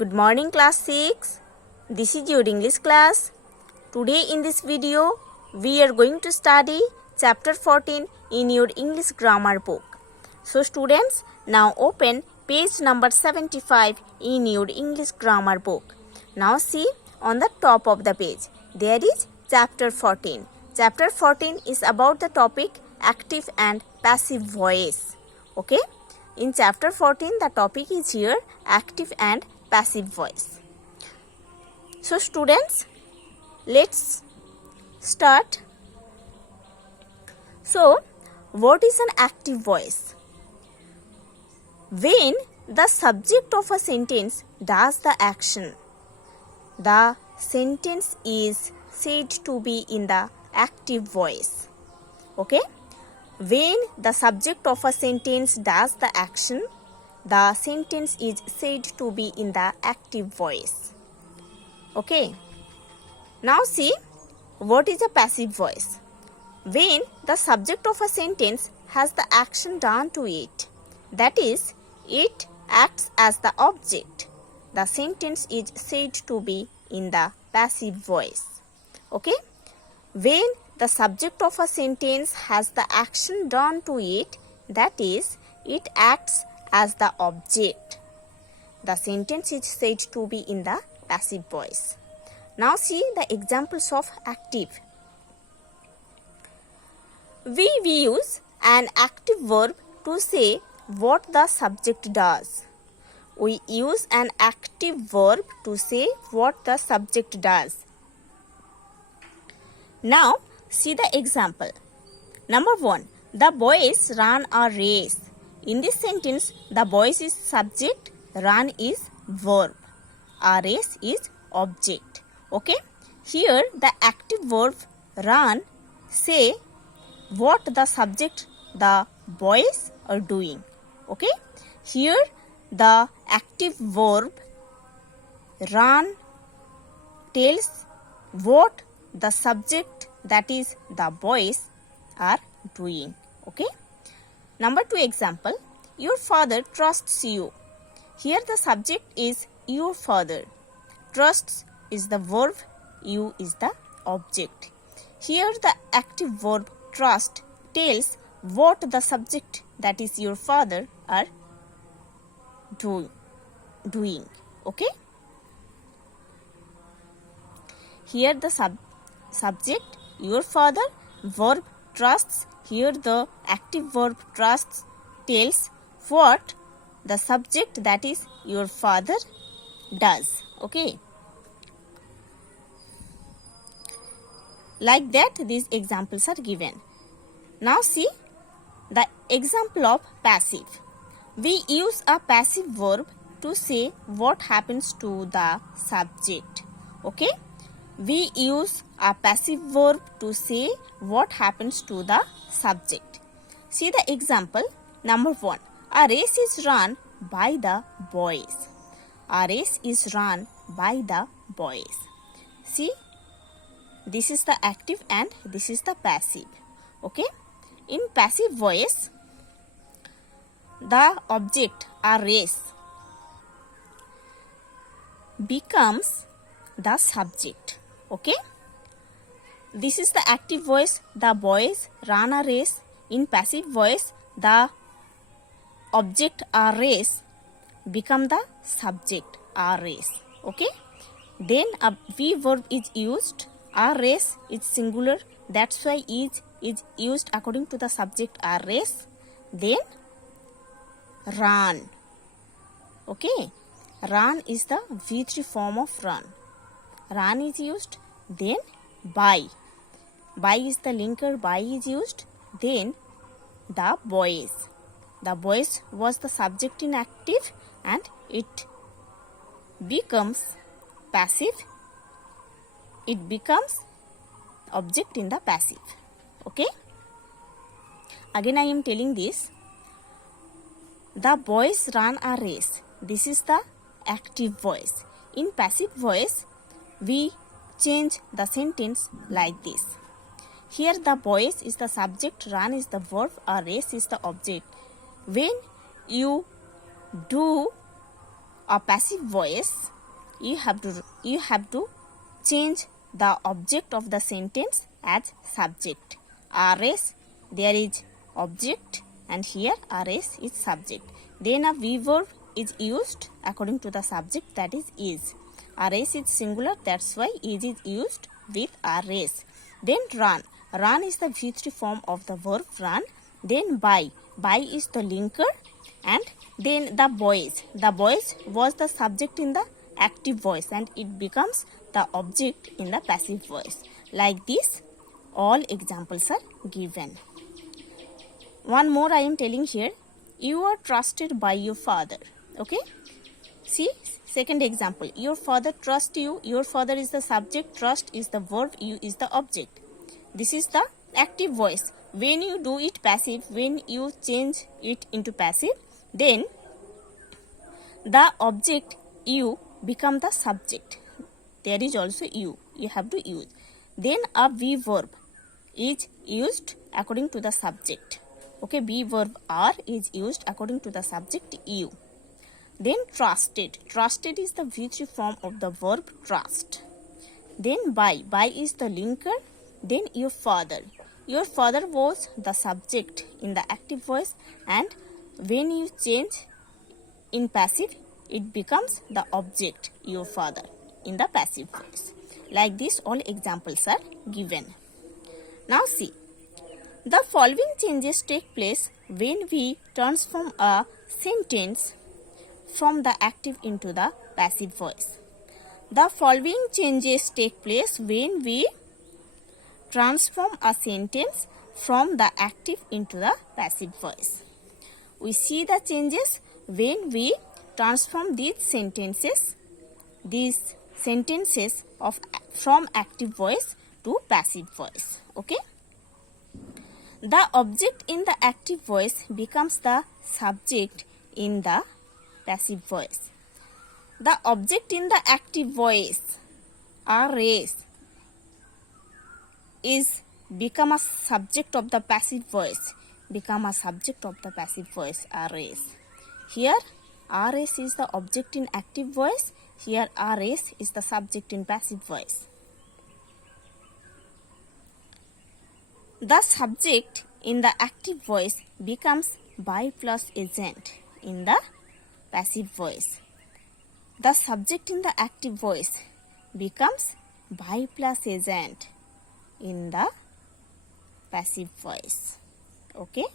Good morning class 6. This is your English class. Today in this video we are going to study chapter 14 in your English grammar book. So students, now open page number 75 in your English grammar book. Now see on the top of the page there is chapter 14. Chapter 14 is about the topic active and passive voice. Okay? In chapter 14 the topic is here active and passive voice. So students, let's start. So what is an active voice? When the subject of a sentence does the action, the sentence is said to be in the active voice. Okay? When the subject of a sentence does the action, the sentence is said to be in the active voice. Okay. Now see, what is a passive voice? When the subject of a sentence has the action done to it, that is, it acts as the object, the sentence is said to be in the passive voice. Okay? When the subject of a sentence has the action done to it, that is, it acts as the object, the sentence is said to be in the passive voice. Now see the examples of active. We use an active verb to say what the subject does. We use an active verb to say what the subject does. Now see the example. Number 1. The boys ran a race. In this sentence, the boys is subject, run is verb, a race is object. Okay? Here the active verb run say what the subject, the boys are doing. Okay? Here the active verb run tells what the subject, that is the boys, are doing. Okay? Number 2 example. Your father trusts you. Here the subject is your father. Trusts is the verb, you is the object. Here the active verb trust tells what the subject, that is your father, are doing. Okay? Here the subject, your father, verb trusts. Here the active verb trusts tells what the subject, that is your father, does. Okay? Like that these examples are given. Now see the example of passive. We use a passive verb to say what happens to the subject. Okay? We use a passive verb to say what happens to the subject. See the example. Number 1. A race is run by the boys. A race is run by the boys. See, this is the active and this is the passive. Okay? In passive voice, the object, a race, becomes the subject. Okay? This is the active voice, the boys run a race. In passive voice, the object, a race, become the subject, a race. Okay? Then a V verb is used. A race is singular, that's why is used according to the subject, a race. Then run. Okay? Run is the V3 form of run. Run is used. Then by. By is the linker, by is used. Then the boys. The boys was the subject in active and it becomes passive. It becomes object in the passive. Okay? Again I am telling this. The boys run a race. This is the active voice. In passive voice, we change the sentence like this. Here the boys is the subject, run is the verb, a race is the object. When you do a passive voice, you have to change the object of the sentence as subject. RS, there is object, and here RS is subject. Then a V verb is used according to the subject, that is. RS is singular, that's why is used with RS. Then run. Run is the V3 form of the verb run. Then buy. Buy is the linker. And then the boys. The boys was the subject in the active voice and it becomes the object in the passive voice. Like this, all examples are given. One more I am telling here. You are trusted by your father. Okay? See, second example. Your father trusts you. Your father is the subject. Trust is the verb. You is the object. This is the active voice. When you do it passive, when you change it into passive, then the object you become the subject. There is also you. You have to use. Then a be verb is used according to the subject. Okay, be verb are is used according to the subject you. Then trusted. Trusted is the V3 form of the verb trust. Then by. By is the linker. Then your father. Your father was the subject in the active voice, and when you change in passive, it becomes the object, your father, in the passive voice. Like this, all examples are given. Now see, the following changes take place when we transform a sentence from the active into the passive voice. The following changes take place when we transform a sentence from the active into the passive voice. We see the changes when we transform these sentences from active voice to passive voice. Okay? The object in the active voice becomes the subject in the passive voice. The object in the active voice, RS, is become a subject of the passive voice. Become a subject of the passive voice, RS. Here, RS is the object in active voice. Here, RS is the subject in passive voice. The subject in the active voice becomes by plus agent in the passive voice. The subject in the active voice becomes by plus agent in the passive voice. Okay?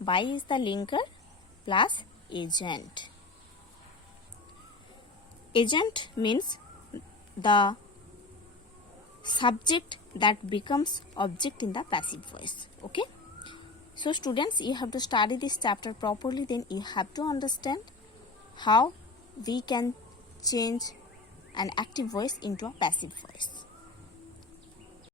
By is the linker plus agent. Agent means the subject that becomes object in the passive voice. Okay? So students, you have to study this chapter properly, then you have to understand how we can change an active voice into a passive voice.